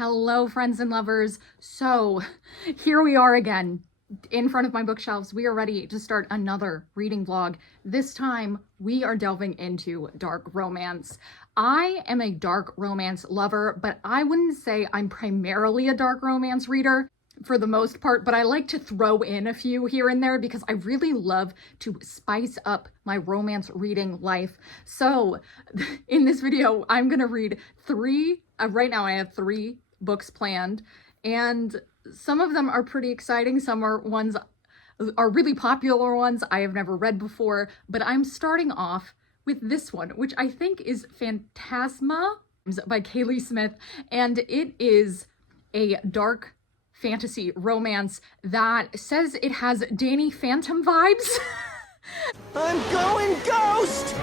Hello, friends and lovers. So here we are again in front of my bookshelves. We are ready to start another reading vlog. This time we are delving into dark romance. I am a dark romance lover, but I wouldn't say I'm primarily a dark romance reader for the most part, but I like to throw in a few here and there because I really love to spice up my romance reading life. So in this video, I'm gonna read right now I have three books planned, and some of them are pretty exciting. Some are really popular ones I have never read before, but I'm starting off with this one, which I think is Phantasma by Kaylee Smith, and it is a dark fantasy romance that says it has Danny Phantom vibes. I'm going ghost!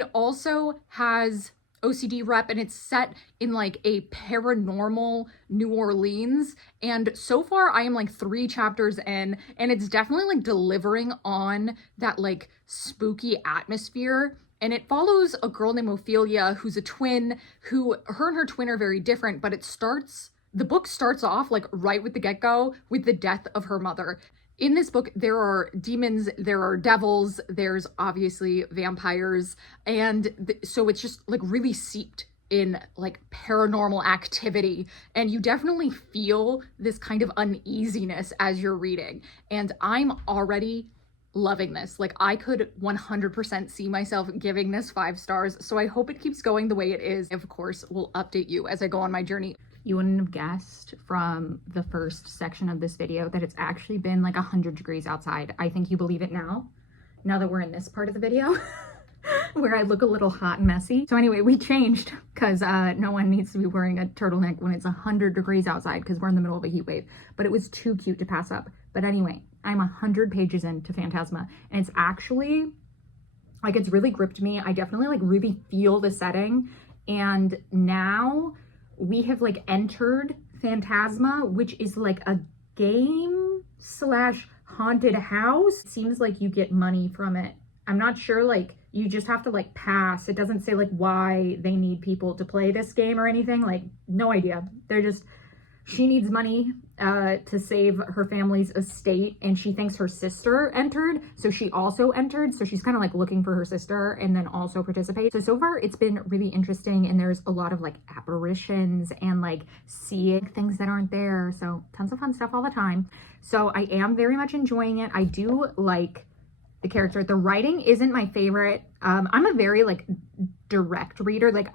It also has OCD rep, and it's set in like a paranormal New Orleans, and so far I am like 3 chapters in, and it's definitely like delivering on that like spooky atmosphere. And it follows a girl named Ophelia who's a twin, her and her twin are very different, but the book starts off like right with the get-go with the death of her mother. In this book, there are demons, there are devils, there's obviously vampires, and so it's just like really seeped in like paranormal activity, and you definitely feel this kind of uneasiness as you're reading, and I'm already loving this. Like, I could 100% see myself giving this 5 stars, so I hope it keeps going the way it is. Of course, we'll update you as I go on my journey. You wouldn't have guessed from the first section of this video that it's actually been like 100 degrees outside. I think you believe it now that we're in this part of the video where I look a little hot and messy. So anyway, we changed because no one needs to be wearing a turtleneck when it's 100 degrees outside because we're in the middle of a heat wave, but it was too cute to pass up. But anyway, I'm 100 pages into Phantasma, and it's actually like, it's really gripped me. I definitely like really feel the setting, and now we have like entered Phantasma, which is like a game / haunted house. It seems like you get money from it. I'm not sure, like you just have to like pass. It doesn't say like why they need people to play this game or anything. Like, no idea. She needs money to save her family's estate, and she thinks her sister entered, so she also entered. So she's kind of like looking for her sister and then also participate. So far it's been really interesting, and there's a lot of like apparitions and like seeing things that aren't there. So tons of fun stuff all the time. So I am very much enjoying it. I do like the character. The writing isn't my favorite. I'm a very like direct reader. Like,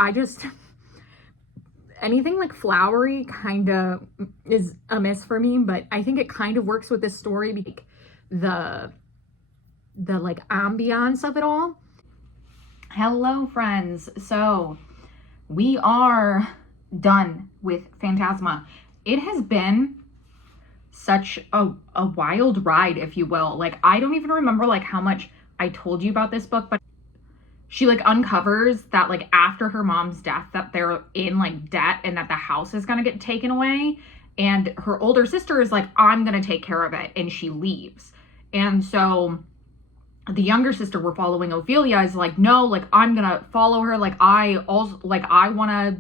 anything like flowery kind of is a miss for me, but I think it kind of works with this story because the like ambiance of it all. Hello, friends. So we are done with Phantasma. It has been such a wild ride, if you will. Like, I don't even remember like how much I told you about this book, but she like uncovers that like after her mom's death that they're in like debt and that the house is gonna get taken away, and her older sister is like, I'm gonna take care of it, and she leaves. And so the younger sister we're following, Ophelia, is like, no, like I'm gonna follow her. Like, I want to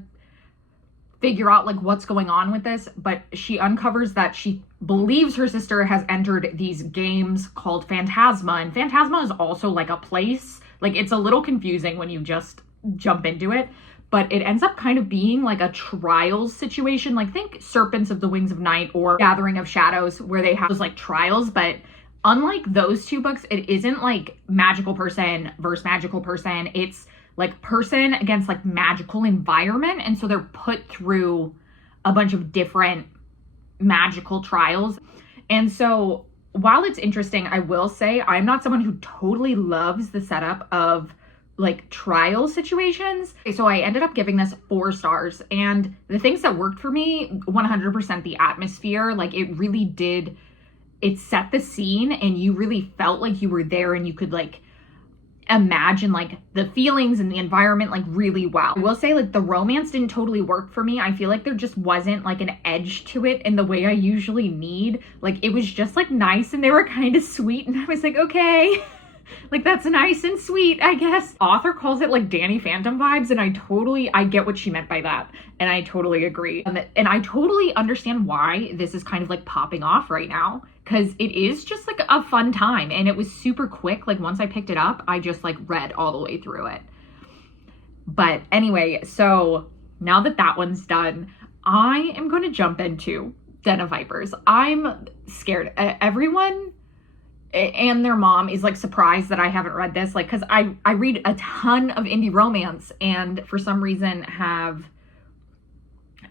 figure out like what's going on with this. But she uncovers that she believes her sister has entered these games called Phantasma, and Phantasma is also like a place. Like, it's a little confusing when you just jump into it, but it ends up kind of being like a trials situation. Like, think Serpents of the Wings of Night or Gathering of Shadows, where they have those like trials. But unlike those 2 books, it isn't like magical person versus magical person. It's like person against like magical environment. And so they're put through a bunch of different magical trials. And so while it's interesting, I will say I'm not someone who totally loves the setup of like trial situations. So I ended up giving this 4 stars, and the things that worked for me, 100% the atmosphere. Like, it really did, it set the scene, and you really felt like you were there, and you could like imagine like the feelings and the environment like really well. I will say like the romance didn't totally work for me. I feel like there just wasn't like an edge to it in the way I usually need. Like, it was just like nice, and they were kind of sweet, and I was like, okay. Like, that's nice and sweet, I guess. Author calls it like Danny Phantom vibes, and I get what she meant by that. And I totally agree. And I totally understand why this is kind of like popping off right now, because it is just like a fun time. And it was super quick. Like, once I picked it up, I just like read all the way through it. But anyway, so now that that one's done, I am going to jump into Den of Vipers. I'm scared. Everyone and their mom is like surprised that I haven't read this, like, because I read a ton of indie romance and for some reason have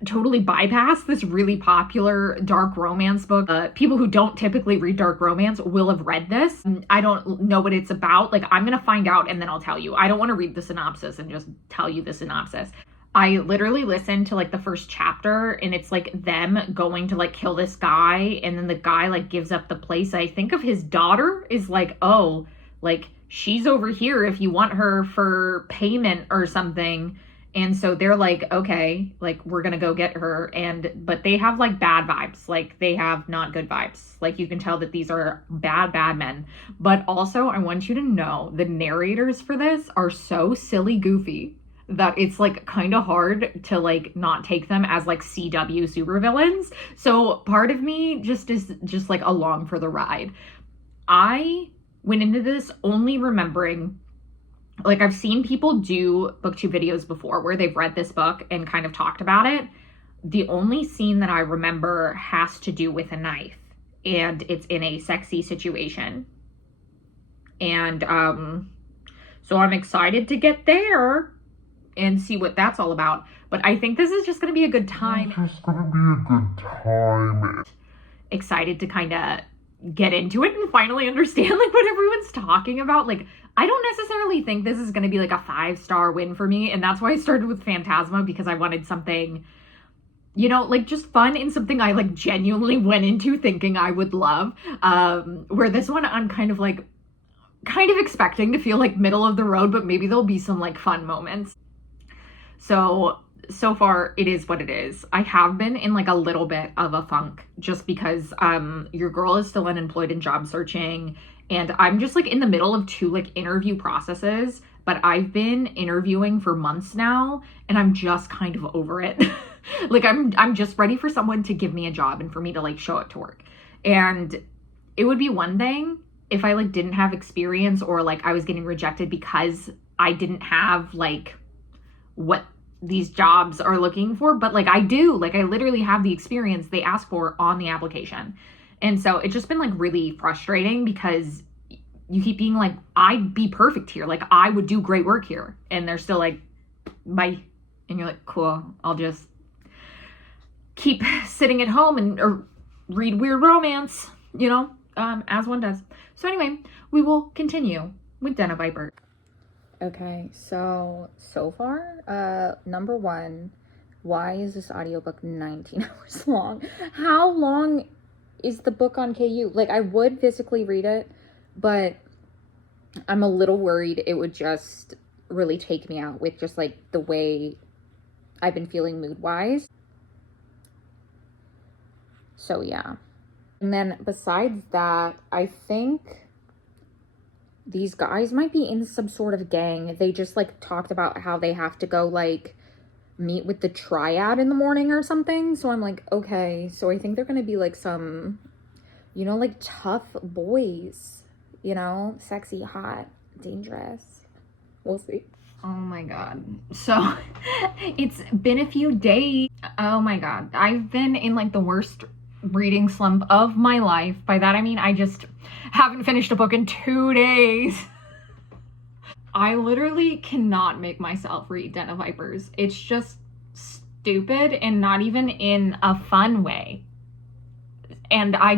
totally bypassed this really popular dark romance book. People who don't typically read dark romance will have read this. I don't know what it's about. Like, I'm gonna find out and then I'll tell you. I don't want to read the synopsis and just tell you the synopsis. I literally listened to like the first chapter and it's like them going to like kill this guy, and then the guy like gives up the place. I think of his daughter is like, oh, like she's over here if you want her for payment or something. And so they're like, okay, like we're gonna go get her. But they have like bad vibes. Like, they have not good vibes. Like, you can tell that these are bad men. But also, I want you to know the narrators for this are so silly goofy that it's like kind of hard to like not take them as like CW supervillains. So part of me just is just like along for the ride. I went into this only remembering, like, I've seen people do booktube videos before where they've read this book and kind of talked about it. The only scene that I remember has to do with a knife, and it's in a sexy situation. And so I'm excited to get there and see what that's all about. But I think this is just gonna be a good time. Excited to kind of get into it and finally understand like what everyone's talking about. Like, I don't necessarily think this is gonna be like a 5-star win for me, and that's why I started with Phantasma, because I wanted something, you know, like just fun and something I like genuinely went into thinking I would love. Where this one I'm kind of expecting to feel like middle of the road, but maybe there'll be some like fun moments. So far it is what it is. I have been in like a little bit of a funk just because your girl is still unemployed and job searching, and I'm just like in the middle of 2 like interview processes, but I've been interviewing for months now and I'm just kind of over it. Like, I'm just ready for someone to give me a job and for me to like show up to work. And it would be one thing if I like didn't have experience, or like I was getting rejected because I didn't have like what these jobs are looking for, but like I do, like I literally have the experience they ask for on the application. And so it's just been like really frustrating because you keep being like, I'd be perfect here, like I would do great work here, and they're still like, bye. And you're like, cool, I'll just keep sitting at home and or read weird romance, you know, as one does. So anyway, we will continue with Den of Vipers. Okay, so far, number 1, why is this audiobook 19 hours long? How long is the book on KU? Like, I would physically read it, but I'm a little worried it would just really take me out with just like the way I've been feeling mood-wise. So yeah. And then besides that, I think these guys might be in some sort of gang. They just like talked about how they have to go like meet with the triad in the morning or something. So I'm like, okay, so I think they're gonna be like some, you know, like tough boys, you know, sexy, hot, dangerous. We'll see. Oh my god. So it's been a few days. Oh my god. I've been in like the worst reading slump of my life. By that I mean I just haven't finished a book in 2 days. I literally cannot make myself read Den of Vipers. It's just stupid, and not even in a fun way. And I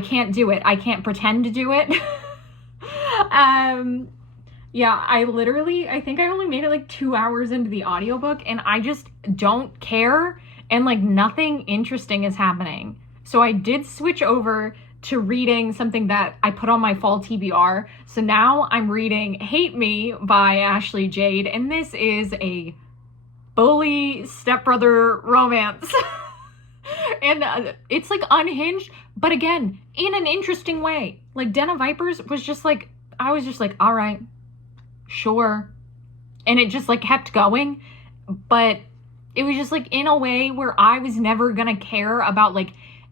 can't do it. I can't pretend to do it. Yeah, I think I only made it like 2 hours into the audiobook, and I just don't care, and like nothing interesting is happening. So I did switch over to reading something that I put on my fall TBR. So now I'm reading Hate Me by Ashley Jade, and this is a bully stepbrother romance. And it's like unhinged, but again, in an interesting way. Like Den of Vipers was just like I was just like, all right, sure. And it just like kept going. But it was just like in a way where I was never gonna care about like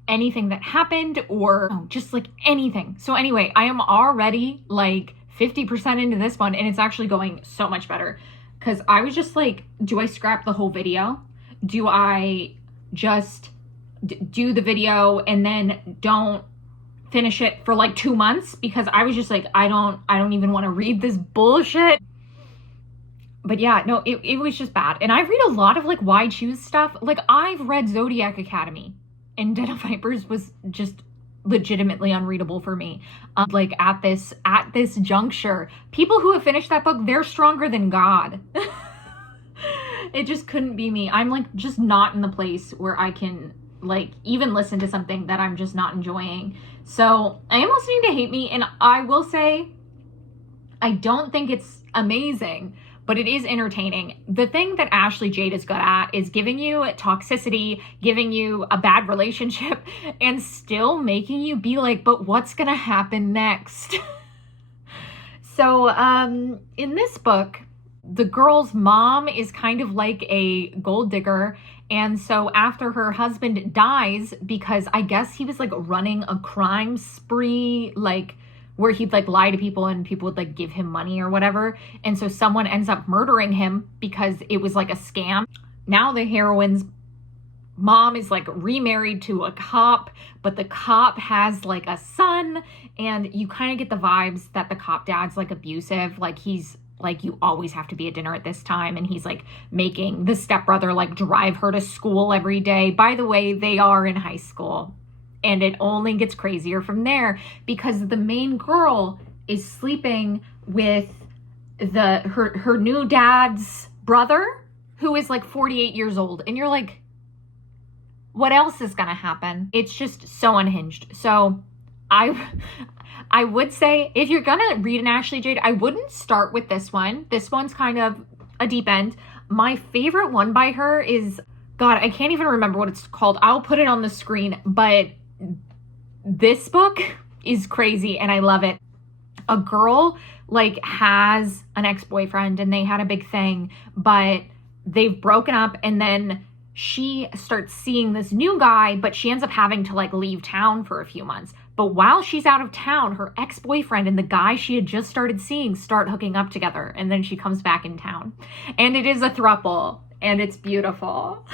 anything that happened or just like anything. So anyway, I am already like 50% into this one, and it's actually going so much better. Because I was just like, do I scrap the whole video? Do I just do the video and then don't finish it for like 2 months? Because I was just like, I don't even want to read this bullshit. But yeah, no, it was just bad. And I read a lot of like Why Choose stuff. Like I've read Zodiac Academy, and Den of Vipers was just legitimately unreadable for me. Like at this juncture, people who have finished that book, they're stronger than God. It just couldn't be me. I'm like just not in the place where I can like even listen to something that I'm just not enjoying. So I am listening to Hate Me, and I will say I don't think it's amazing, but it is entertaining. The thing that Ashley Jade is good at is giving you toxicity, giving you a bad relationship, and still making you be like, but what's gonna happen next? So in this book, the girl's mom is kind of like a gold digger. And so after her husband dies, because I guess he was like running a crime spree, like where he'd like lie to people and people would like give him money or whatever. And so someone ends up murdering him because it was like a scam. Now the heroine's mom is like remarried to a cop, but the cop has like a son, and you kind of get the vibes that the cop dad's like abusive. Like he's like, you always have to be at dinner at this time. And he's like making the stepbrother like drive her to school every day. By the way, they are in high school. And it only gets crazier from there because the main girl is sleeping with her new dad's brother, who is like 48 years old. And you're like, what else is gonna happen? It's just so unhinged. So I would say if you're gonna read an Ashley Jade, I wouldn't start with this one. This one's kind of a deep end. My favorite one by her is, God, I can't even remember what it's called. I'll put it on the screen, but this book is crazy and I love it. A girl like has an ex-boyfriend and they had a big thing, but they've broken up, and then she starts seeing this new guy, but she ends up having to like leave town for a few months. But while she's out of town, her ex-boyfriend and the guy she had just started seeing start hooking up together, and then she comes back in town. And it is a throuple, and it's beautiful.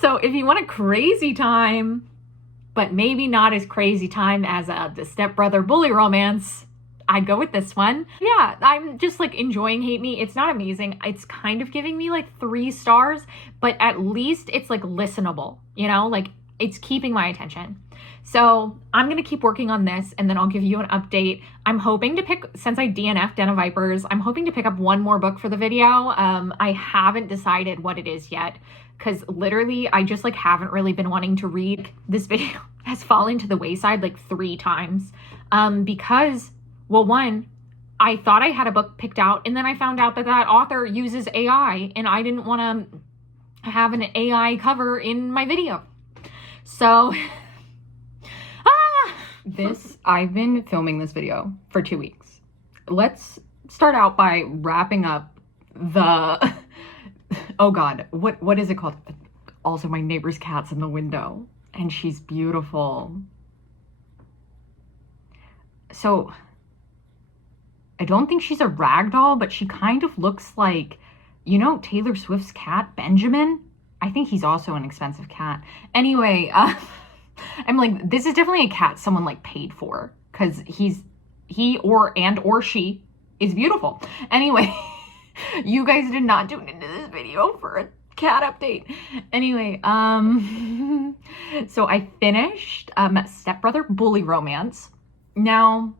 So if you want a crazy time, but maybe not as crazy time as the stepbrother bully romance, I'd go with this one. Yeah, I'm just like enjoying Hate Me. It's not amazing. It's kind of giving me like 3 stars, but at least it's like listenable, you know, like it's keeping my attention. So I'm going to keep working on this, and then I'll give you an update. I'm hoping to pick, since I DNF'd Den of Vipers, I'm hoping to pick up one more book for the video. I haven't decided what it is yet, because literally I just like haven't really been wanting to read. This video has fallen to the wayside like 3 times because, well, one, I thought I had a book picked out, and then I found out that that author uses AI, and I didn't want to have an AI cover in my video. So I've been filming this video for 2 weeks. Let's start out by wrapping up the, oh God, what is it called? Also, my neighbor's cat's in the window, and she's beautiful. So I don't think she's a rag doll, but she kind of looks like, you know, Taylor Swift's cat, Benjamin? I think he's also an expensive cat. Anyway, I'm like, this is definitely a cat someone like paid for, because he or she is beautiful. Anyway, you guys did not tune into this video for a cat update. Anyway, so I finished Stepbrother Bully Romance. Now,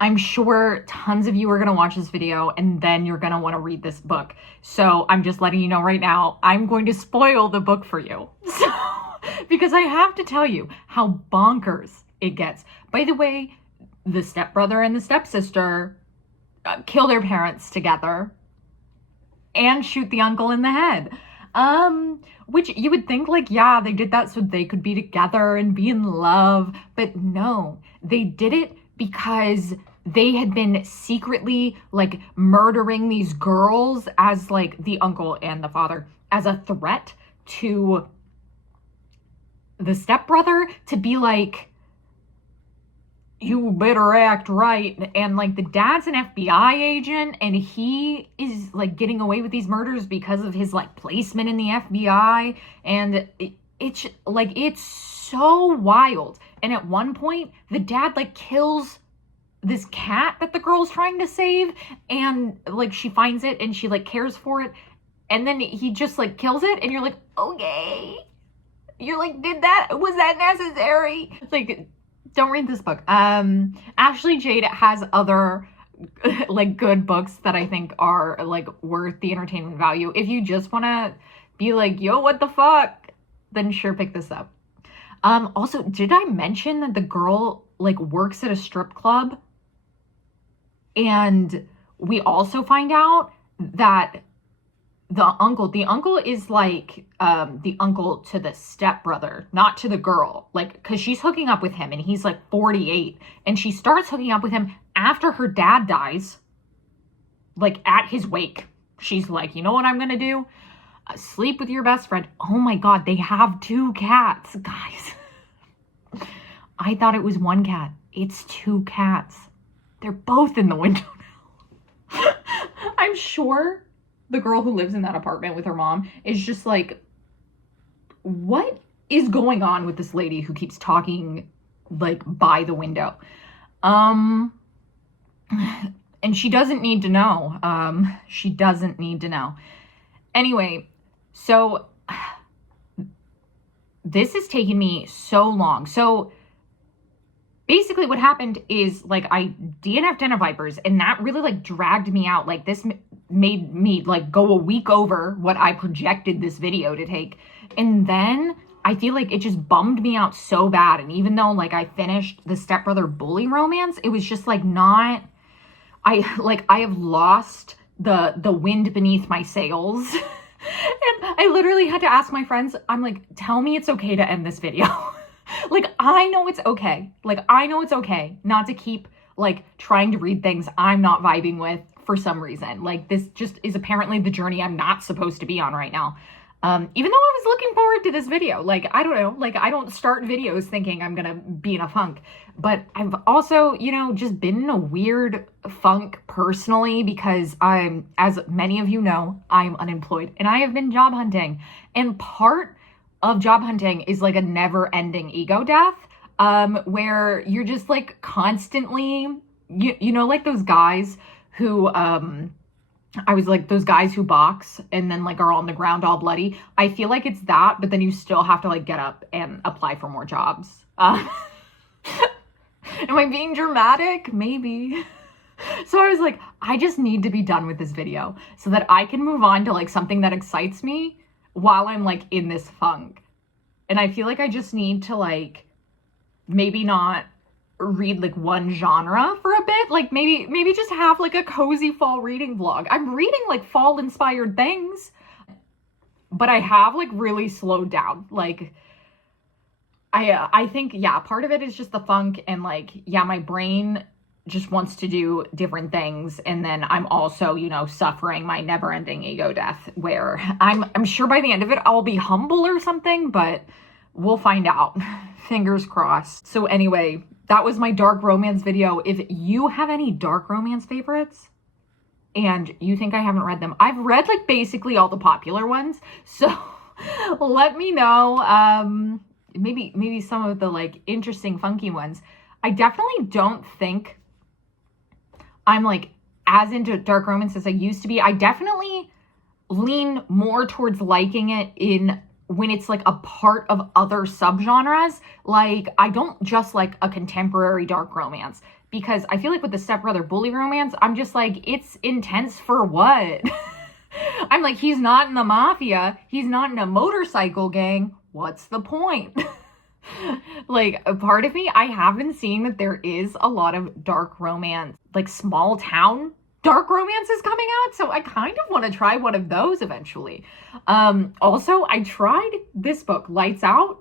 I'm sure tons of you are gonna watch this video and then you're gonna wanna read this book. So I'm just letting you know right now, I'm going to spoil the book for you. So, because I have to tell you how bonkers it gets. By the way, the stepbrother and the stepsister kill their parents together and shoot the uncle in the head. Which you would think like, yeah, they did that so they could be together and be in love. But no, they did it because they had been secretly like murdering these girls as like the uncle and the father as a threat to the stepbrother, to be like, you better act right. And like the dad's an FBI agent and he is like getting away with these murders because of his like placement in the FBI. And it's like, it's so wild. And at one point the dad like kills this cat that the girl's trying to save, and like she finds it and she like cares for it, and then he just like kills it, and you're like, okay, you're like, was that necessary? Like, don't read this book. Ashley Jade has other like good books that I think are like worth the entertainment value. If you just want to be like, yo, what the fuck, then sure, pick this up. Also, did I mention that the girl like works at a strip club? And we also find out that the uncle is like the uncle to the stepbrother, not to the girl. Like, because she's hooking up with him and he's like 48. And she starts hooking up with him after her dad dies, like at his wake. She's like, you know what I'm going to do? Sleep with your best friend. Oh my God, they have 2 cats, guys. I thought it was 1 cat. It's 2 cats. They're both in the window now. I'm sure the girl who lives in that apartment with her mom is just like, what is going on with this lady who keeps talking like by the window? And she doesn't need to know. She doesn't need to know. Anyway, so this has taken me so long. So basically what happened is like I DNF'd Den of Vipers, and that really like dragged me out. Like this made me like go a week over what I projected this video to take. And then I feel like it just bummed me out so bad. And even though like I finished the stepbrother bully romance, it was just like not, I have lost the wind beneath my sails. And I literally had to ask my friends, I'm like, tell me it's okay to end this video. Like, I know it's okay. Like, I know it's okay not to keep, like, trying to read things I'm not vibing with for some reason. Like, this just is apparently the journey I'm not supposed to be on right now. Even though I was looking forward to this video. Like, I don't know. Like, I don't start videos thinking I'm gonna be in a funk. But I've also, you know, just been in a weird funk personally because as many of you know, I'm unemployed. And I have been job hunting. And part of job hunting is like a never-ending ego death, where you're just like constantly, you know, like those guys who, I was like those guys who box and then like are on the ground all bloody. I feel like it's that, but then you still have to like get up and apply for more jobs. Am I being dramatic? Maybe. So I was like, I just need to be done with this video so that I can move on to like something that excites me while I'm like in this funk. And I feel like I just need to like maybe not read like one genre for a bit. Like maybe just have like a cozy fall reading vlog. I'm reading like fall inspired things, but I have like really slowed down. Like I think, yeah, part of it is just the funk and like, yeah, my brain just wants to do different things. And then I'm also, you know, suffering my never-ending ego death where I'm sure by the end of it, I'll be humble or something, but we'll find out. Fingers crossed. So anyway, that was my dark romance video. If you have any dark romance favorites and you think I haven't read them, I've read like basically all the popular ones. So let me know. Maybe some of the like interesting, funky ones. I definitely don't think I'm like as into dark romance as I used to be. I definitely lean more towards liking it in when it's like a part of other subgenres. Like I don't just like a contemporary dark romance, because I feel like with the stepbrother bully romance, I'm just like, it's intense for what? I'm like, he's not in the mafia. He's not in a motorcycle gang. What's the point? Like a part of me, I have been seeing that there is a lot of dark romance, like small town dark romances coming out. So I kind of want to try one of those eventually. Also, I tried this book, Lights Out.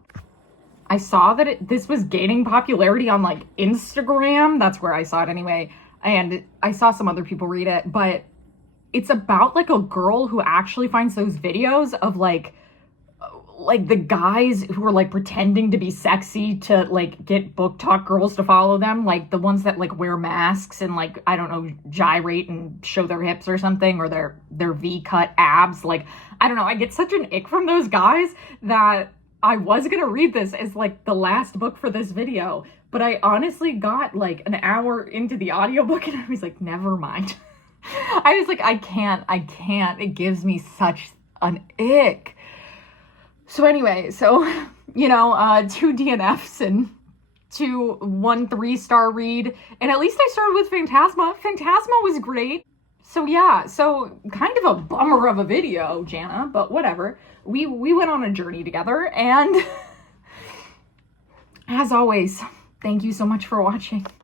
I saw that this was gaining popularity on like Instagram. That's where I saw it anyway. and I saw some other people read it, but it's about like a girl who actually finds those videos of like the guys who are like pretending to be sexy to like get book talk girls to follow them, like the ones that like wear masks and like, I don't know, gyrate and show their hips or something, or their V-cut abs. Like, I don't know, I get such an ick from those guys that I was gonna read this as like the last book for this video, but I honestly got like an hour into the audiobook and I was like, never mind. I was like, I can't. It gives me such an ick. So anyway, so, you know, 2 DNFs and 1 3-star read. And at least I started with Phantasma. Phantasma was great. So yeah, so kind of a bummer of a video, Jana, but whatever. We went on a journey together, and as always, thank you so much for watching.